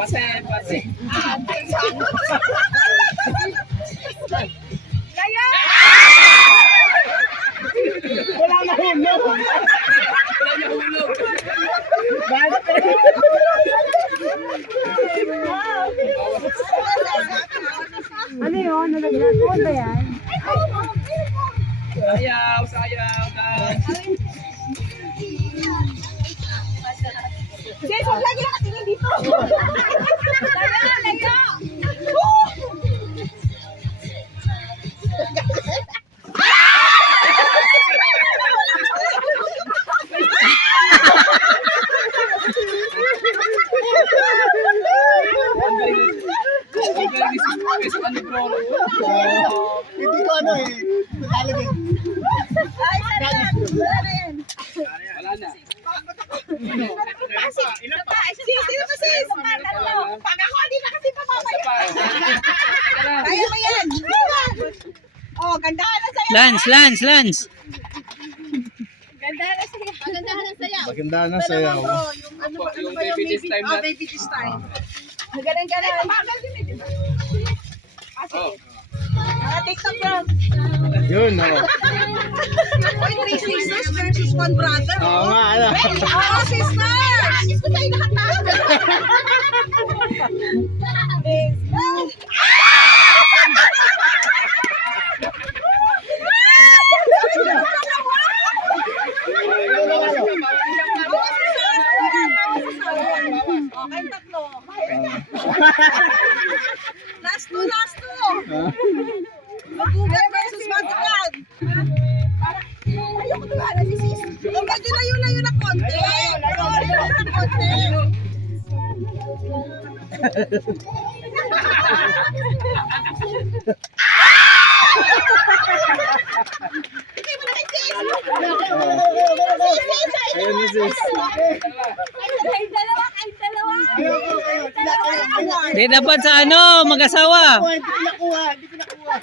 Pase, pase. Kaya! Wala na hulog. Wala na hulog. Bakit? Ano yun? Nalaglag ko ba yan? Sayaw, sayaw. Jess, huwag lagi nakatingin dito. Layo, layo. Hindi ko ano eh. Nalalagay. Ay, wala na yan. Wala na. Ilan pa? Sino ba sis? Pag ako, hindi na kasi pamamaya. Kaya ba yan? Oh, gandahan ang sayaw. Lance. Gandahan ang sayaw. Gandahan ang sayaw. Maganda na sayaw. Bro, yung ano ba Yung yung baby this time na. baby this time. Ganun. Magal din eh, di ba? Oh. Mga TikTok bro. Yun, oh. Oy, 3 sisters versus 1 brother. Oo nga, ano. Oo, sisters! Gusto tayo lahat na. Okay, tatlo. Last two. Mag-Google versus Mag-Google. Ayoko na nga si sis. Medyo layo-layo na konti. Layo na konti. Hindi mo na kay sis. Ayun na sis. Ay, dalawa. Di dapat sa ano, mag-asawa. Hindi ko nakuha.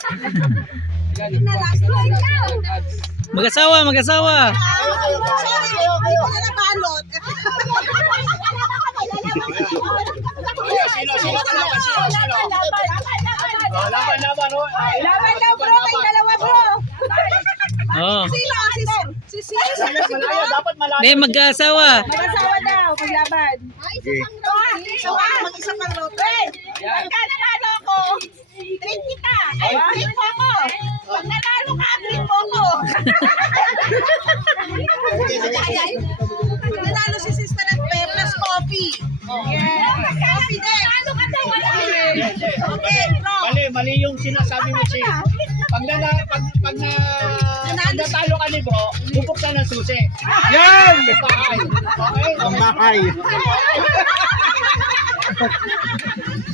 Yun na last one. Mag-asawa. Sorry, hindi ko na nabalot. Sino kalaban? Laban. Laban daw bro, may dalawa bro. Oh. Sino? Si sis. Dapat malayo. Di mag-asawa. Mag-asawa daw, maglaban. Okay. Mag-isa pang rope. Pagka nanalo ako, treat kita. Ay, treat mo ako. Pag nanalo ka, treat mo ako. Pag nanalo si sister at plus coffee. Yeah. Coffee din. Nanalo ka daw, wala. Okay, bro. Mali yung sinasabi mo si. Pag natalo ka ni bro, bubuksan ng susi. Yan! Bahay. Okay? Ang bahay.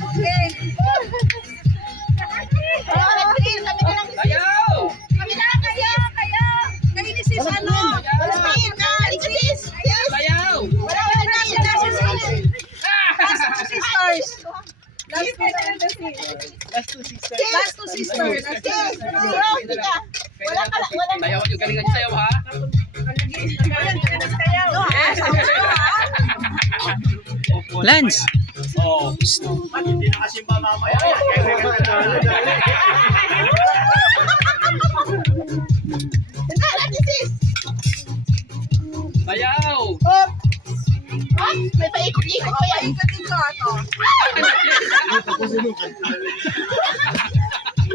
Okay. Sayaw! Kami na lang kayo. Kayo ni sis, ano? Spin ka. Sis. Sayaw! Wala na si sis. Last two sisters. Last two sisters. Last two sisters. Bro, hindi ka. Wala Sayaw, yung galingan niyo sayaw ha? Lance. Oo. Ba't hindi na kasi mamamaya? Sayaw! May paikot-ikot pa yan. Paikot-ikot. Tapos yung kanta.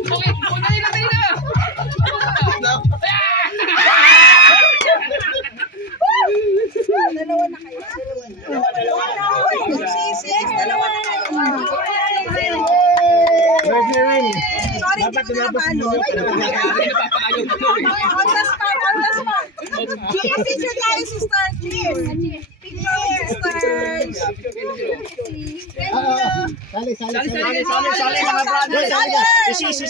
Okay, dali na! Dalawa na kayo. Sis, dalawa na kayo. Referee. Sorry, hindi ko na nabalot. On the spot. Picture tayo, sister. Cheers. Picture, sisters. Thank you. Sali. Sali, mga brother! Sali. Sisi!